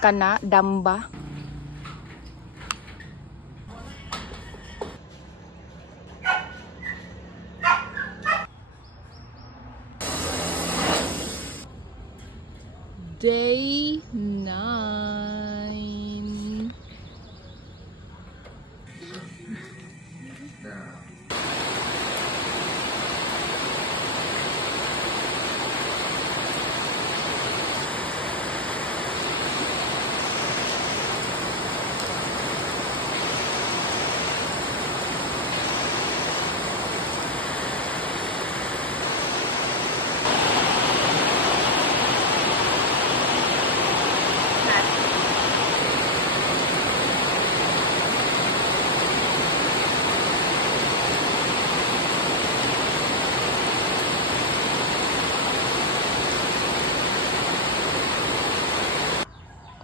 kana damba. Day 9.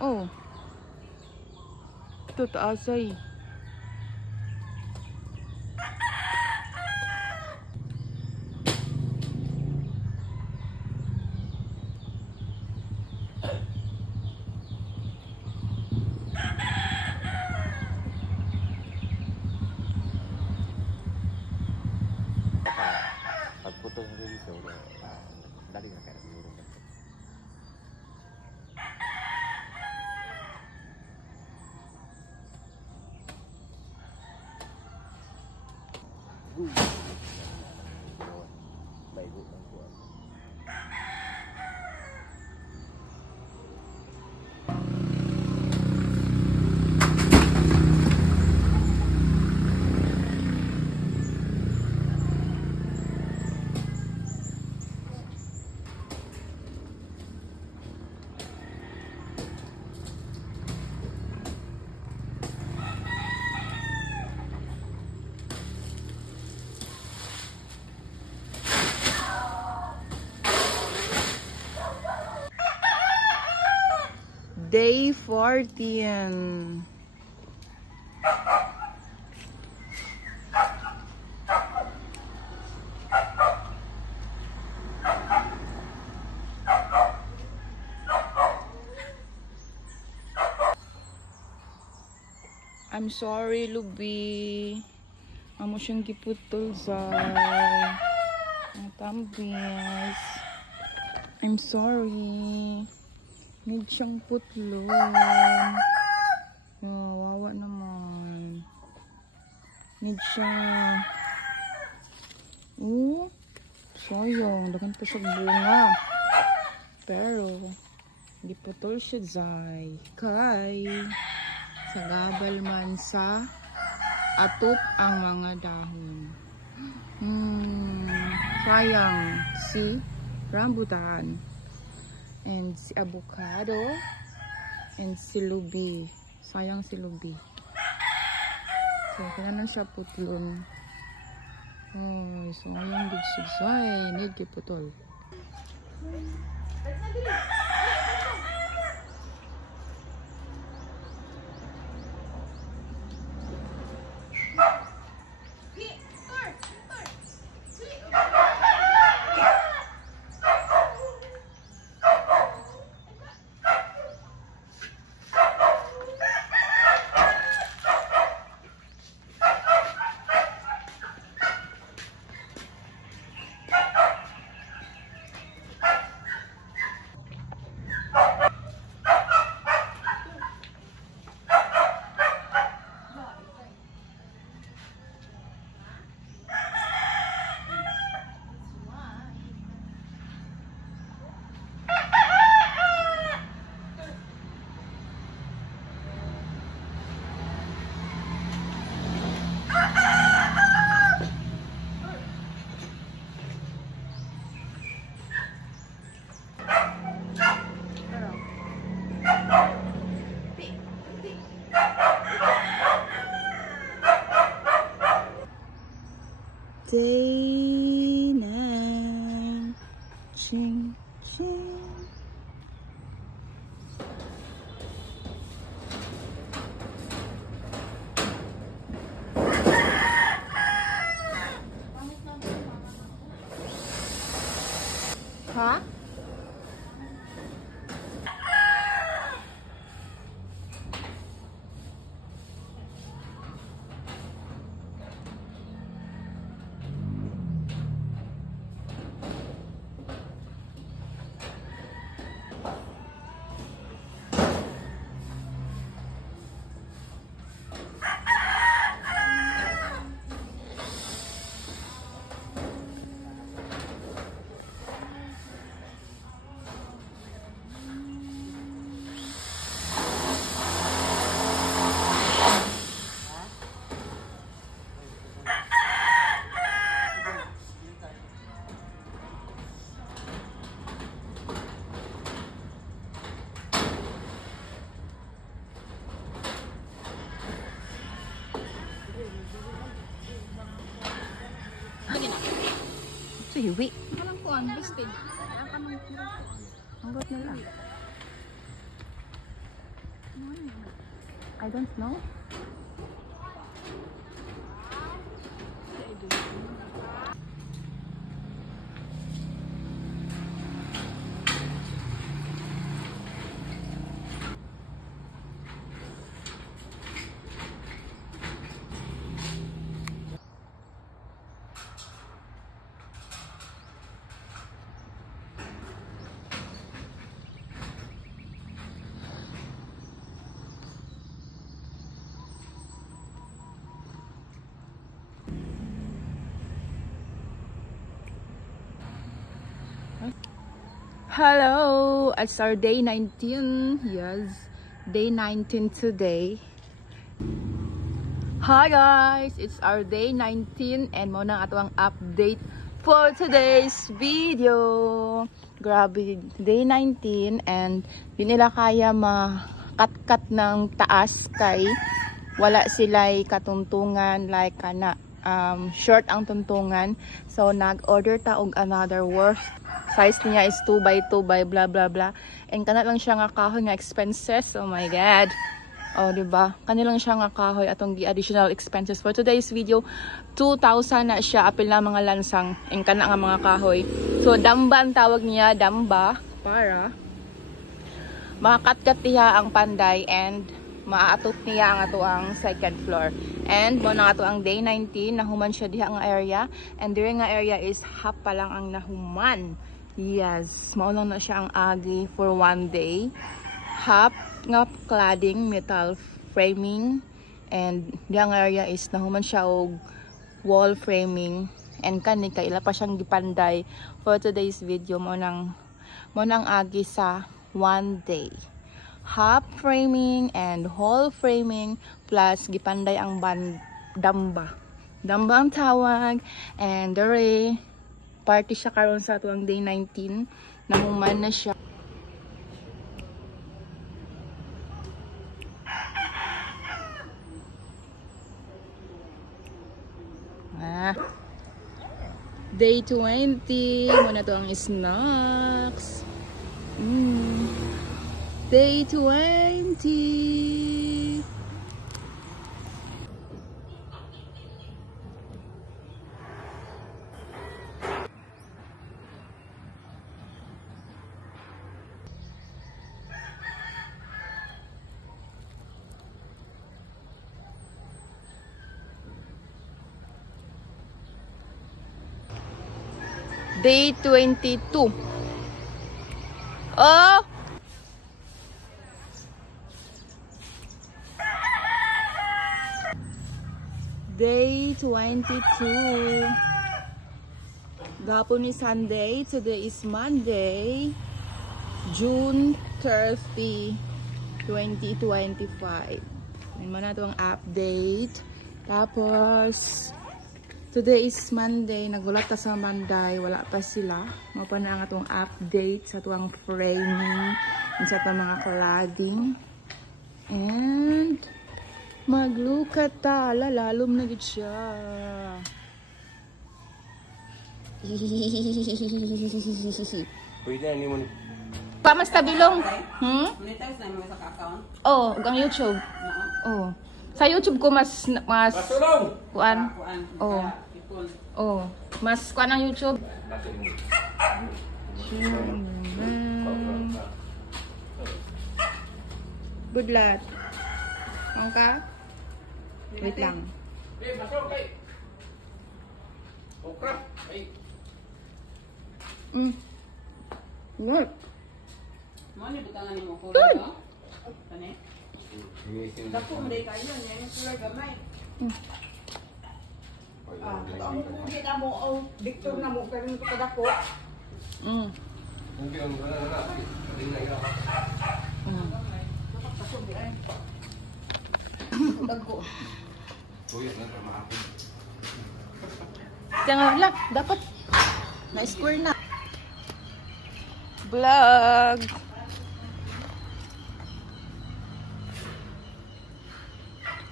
Oh, ito taas ay. Pagputol ng dito, dali na kaya siguro. Baik bu, Day 14. I'm sorry, Lubi. Amo siyang giputol sa tambis. I'm sorry. Need siyang putlon. Oh, wawa naman. Need siya. Oh, sayang. Dagan pa siya bunga. Pero, hindi putol siya, Zay. Kay, sa gabal man sa atop ang mga dahon. Sayang. Si rambutan. And si avocado. And si lubi. Sayang si lubi. So, kaya na siya putlon. Oh, sayang din siya. Ay, need ki putol. Day 9. Ching, ching. Ha? hiwi. Walang kuan, listed. Ang got nila. I don't know. Hello! It's our day 19. Yes, day 19 today. Hi guys! It's our day 19 and mo nang ato ang update for today's video. Grabe, day 19 and di nila kaya makat-kat ng taas kay wala sila'y katuntungan like kana. Short ang tuntungan. So, nag-order ta og another worth. Size niya is 2x2 by blah blah blah. And kana lang siya nga kahoy nga expenses. Oh my god. Oh, diba? Kanilang siya nga kahoy atong additional expenses for today's video. 2,000 na siya apil na mga lansang. And kana nga mga kahoy. So, damba ang tawag niya. Damba. Para makakat-kat niya ang panday and maatot niya ang ato ang second floor. And mo na ato ang day 19 nahuman siya diha ang area. And during nga area is half pa lang ang nahuman. Yes, maulong na siya ang agi for one day. Half nga cladding, metal framing, and diang area is nahuman siya og wall framing. And kani kay ila pa siyang gipanday for today's video mo nang agi sa one day. Half framing and whole framing plus gipanday ang damba. Damba ang tawag and dere party siya karon sa tuang day 19. Nahuman na siya. Day 20. Muna to ang snacks. Day 20. Day 22. Oh! Day 22. Gapon ni Sunday. Today is Monday, June 30, 2025. Yan mo na itong update. Tapos, today is Monday. Nagulat ka sa Monday. Wala pa sila. Mapa na ang atong update sa tuwang framing. Sa tuwang mga cladding. And maglukat ta. Lalom na gid siya. Pwede na mo. Pamas tabilong. Monetize na mo sa account? Oh, ang YouTube. Oh. Sa YouTube ko mas kuan. Oh. Oh, mas kuan ang YouTube. Budlat. Angka? Wait lang. What? Mo ni butangan nimo ko no? Kani? Dako mo dai kayo niya yung kulay gamay. Ang kugi na mo o Victor na mo karon ko kadako. Kugi ang na. Dagko. Kuya na maapon. Jangan lang, dapat na-score na. Vlog.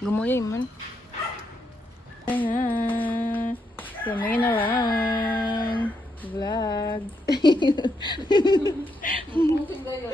Gumuyoy man. Ayan. Kamay na lang. vlog. Pusing kayo.